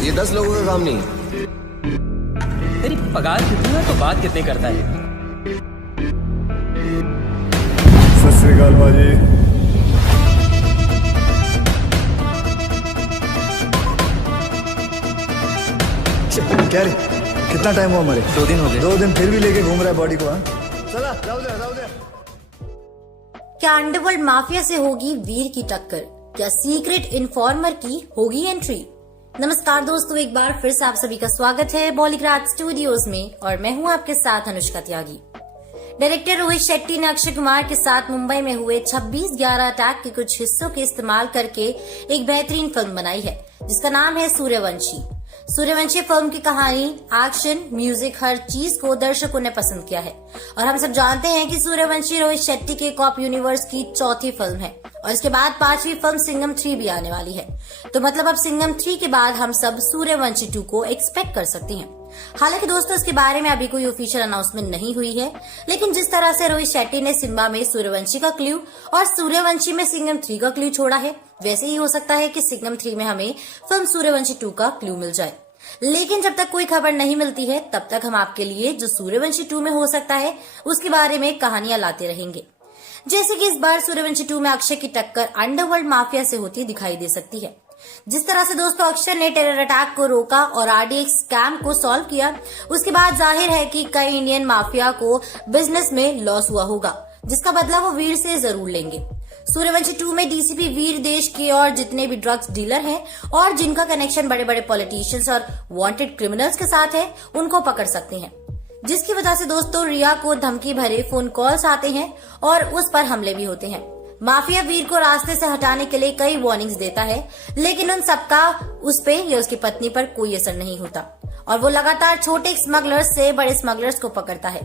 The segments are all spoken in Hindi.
ये 10 लोगों का काम नहीं है। तेरी पगार कितनी है तो बात कितनी करता है? सत श्री अकाल बाजी। क्या रे, कितना टाइम हुआ हमारे? 2 दिन हो गए। 2 दिन फिर भी लेके घूम रहा है बॉडी को। हाँ चला जाओ दे। क्या अंडरवर्ल्ड माफिया से होगी वीर की टक्कर? क्या सीक्रेट इन्फॉर्मर की होगी एंट्री? नमस्कार दोस्तों, एक बार फिर से आप सभी का स्वागत है बॉलीग्राज स्टूडियोज में और मैं हूं आपके साथ अनुष्का त्यागी। डायरेक्टर रोहित शेट्टी ने अक्षय कुमार के साथ मुंबई में हुए 26/11 अटैक के कुछ हिस्सों के इस्तेमाल करके एक बेहतरीन फिल्म बनाई है जिसका नाम है सूर्यवंशी। सूर्यवंशी फिल्म की कहानी, एक्शन, म्यूजिक, हर चीज को दर्शकों ने पसंद किया है और हम सब जानते हैं कि सूर्यवंशी रोहित शेट्टी के कॉप यूनिवर्स की चौथी फिल्म है और इसके बाद 5वीं फिल्म सिंघम 3 भी आने वाली है। तो मतलब अब सिंघम 3 के बाद हम सब सूर्यवंशी 2 को एक्सपेक्ट कर सकते हैं। हालांकि दोस्तों इसके बारे में अभी कोई ऑफिशियल अनाउंसमेंट नहीं हुई है, लेकिन जिस तरह से रोहित शेट्टी ने सिम्बा में सूर्यवंशी का क्लू और सूर्यवंशी में सिंघम 3 का क्लू छोड़ा है, वैसे ही हो सकता है कि सिंघम 3 में हमें फिल्म सूर्यवंशी 2 का क्लू मिल जाए। लेकिन जब तक कोई खबर नहीं मिलती है तब तक हम आपके लिए जो सूर्यवंशी 2 में हो सकता है उसके बारे में कहानियां लाते रहेंगे। जैसे कि इस बार सूर्यवंशी 2 में अक्षय की टक्कर अंडरवर्ल्ड माफिया से होती दिखाई दे सकती है। जिस तरह से दोस्तों अक्षय ने टेरर अटैक को रोका और आरडीएक्स स्कैम को सॉल्व किया, उसके बाद जाहिर है कि कई इंडियन माफिया को बिजनेस में लॉस हुआ होगा, जिसका बदला वो वीर से जरूर लेंगे। सूर्यवंशी 2 में डीसीपी वीर देश के और जितने भी ड्रग्स डीलर हैं और जिनका कनेक्शन बड़े बड़े पॉलिटिशियंस और वांटेड क्रिमिनल्स के साथ है, उनको पकड़ सकते हैं। जिसकी वजह से दोस्तों रिया को धमकी भरे फोन कॉल्स आते हैं और उस पर हमले भी होते हैं। माफिया वीर को रास्ते से हटाने के लिए कई वार्निंग्स देता है, लेकिन उन सबका उस पे या उसकी पत्नी पर कोई असर नहीं होता और वो लगातार छोटे स्मगलर्स से बड़े स्मगलर्स को पकड़ता है।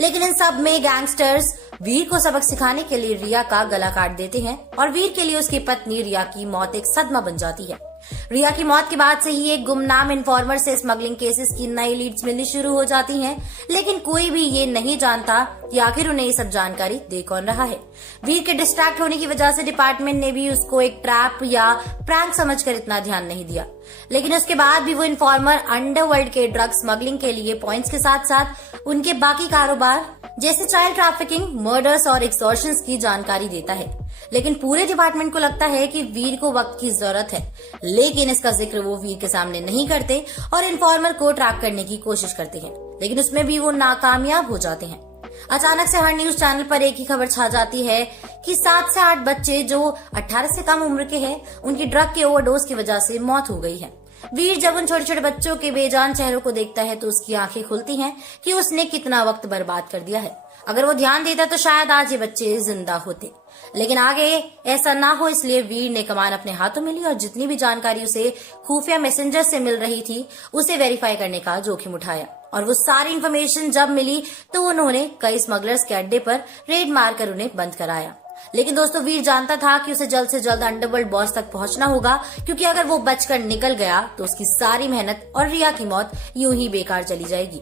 लेकिन इन सब में गैंगस्टर्स वीर को सबक सिखाने के लिए रिया का गला काट देते हैं और वीर के लिए उसकी पत्नी रिया की मौत एक सदमा बन जाती है। रिया की मौत के बाद से ही एक गुमनाम इन्फॉर्मर से स्मगलिंग केसेस की नई लीड्स मिलनी शुरू हो जाती हैं, लेकिन कोई भी ये नहीं जानता कि आखिर उन्हें ये सब जानकारी दे कौन रहा है। वीर के डिस्ट्रैक्ट होने की वजह से डिपार्टमेंट ने भी उसको एक ट्रैप या प्रैंक समझकर इतना ध्यान नहीं दिया, लेकिन उसके बाद भी वो इन्फॉर्मर अंडरवर्ल्ड के ड्रग स्मगलिंग के लिए पॉइंट्स के साथ साथ उनके बाकी कारोबार जैसे चाइल्ड ट्रैफिकिंग, मर्डर्स और एक्सटॉर्शंस की जानकारी देता है। लेकिन पूरे डिपार्टमेंट को लगता है कि वीर को वक्त की जरूरत है, लेकिन इसका जिक्र वो वीर के सामने नहीं करते और इन्फॉर्मर को ट्रैक करने की कोशिश करते हैं, लेकिन उसमें भी वो नाकामयाब हो जाते हैं। अचानक से हर न्यूज चैनल पर एक ही खबर छा जाती है कि 7 से 8 बच्चे जो 18 से कम उम्र के हैं, उनकी ड्रग के ओवरडोज की वजह से मौत हो गई है। वीर जब उन छोटे छोटे बच्चों के बेजान चेहरों को देखता है तो उसकी आंखें खुलती हैं कि उसने कितना वक्त बर्बाद कर दिया है। अगर वो ध्यान देता तो शायद आज ये बच्चे जिंदा होते, लेकिन आगे ऐसा ना हो इसलिए वीर ने कमान अपने हाथों में ली और जितनी भी जानकारी उसे खुफिया मैसेंजर से मिल रही थी उसे वेरीफाई करने का जोखिम उठाया और वो सारी इन्फॉर्मेशन जब मिली तो उन्होंने कई स्मगलर्स के अड्डे पर रेड मारकर उन्हें बंद कराया। लेकिन दोस्तों वीर जानता था कि उसे जल्द से जल्द अंडरवर्ल्ड बॉस तक पहुंचना होगा, क्योंकि अगर वो बचकर निकल गया तो उसकी सारी मेहनत और रिया की मौत यूं ही बेकार चली जाएगी।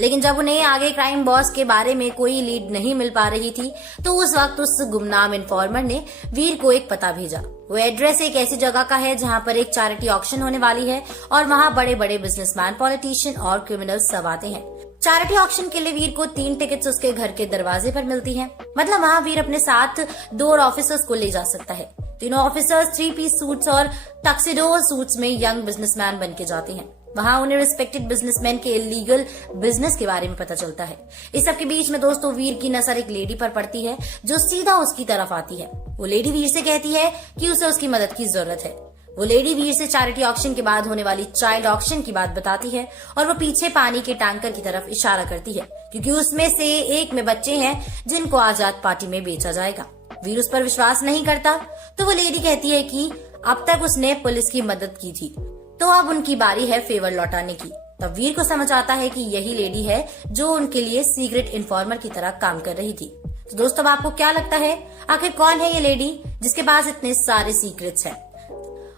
लेकिन जब उन्हें आगे क्राइम बॉस के बारे में कोई लीड नहीं मिल पा रही थी तो उस वक्त उस गुमनाम इन्फॉर्मर ने वीर को एक पता भेजा। वो एड्रेस एक ऐसी जगह का है जहां पर एक चैरिटी ऑक्शन होने वाली है और वहां बड़े बड़े बिजनेसमैन, पॉलिटिशियन और क्रिमिनल्स सब आते हैं। चैरिटी ऑक्शन के लिए वीर को 3 टिकट्स उसके घर के दरवाजे पर मिलती हैं। मतलब वहां वीर अपने साथ 2 ऑफिसर्स को ले जा सकता है। तीनों ऑफिसर्स 3 पीस सूट्स और टक्सिडो सूट्स में यंग बिजनेसमैन बन के जाते हैं। वहां उन्हें रिस्पेक्टेड बिजनेसमैन के इलीगल बिजनेस के बारे में पता चलता है। इस सब के बीच में दोस्तों वीर की नजर एक लेडी पर पड़ती है जो सीधा उसकी तरफ आती है। वो लेडी वीर से कहती है कि उसे उसकी मदद की जरूरत है। वो लेडी वीर से चैरिटी ऑक्शन के बाद होने वाली चाइल्ड ऑक्शन की बात बताती है और वो पीछे पानी के टैंकर की तरफ इशारा करती है, क्योंकि उसमें से एक में बच्चे हैं जिनको आजाद पार्टी में बेचा जाएगा। वीर उस पर विश्वास नहीं करता तो वो लेडी कहती है कि अब तक उसने पुलिस की मदद की थी तो अब उनकी बारी है फेवर लौटाने की। तब वीर को समझ आता है कि यही लेडी है जो उनके लिए सीक्रेट इन्फॉर्मर की तरह काम कर रही थी। तो दोस्तों आपको क्या लगता है, आखिर कौन है ये लेडी जिसके पास इतने सारे सीक्रेट्स हैं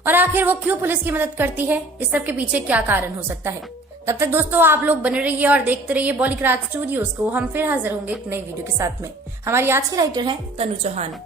और आखिर वो क्यों पुलिस की मदद करती है? इस सब के पीछे क्या कारण हो सकता है? तब तक दोस्तों आप लोग बने रहिए और देखते रहिए बॉलीग्राज स्टूडियोज को। हम फिर हाजिर होंगे एक नई वीडियो के साथ में। हमारी आज की राइटर है तनु चौहान।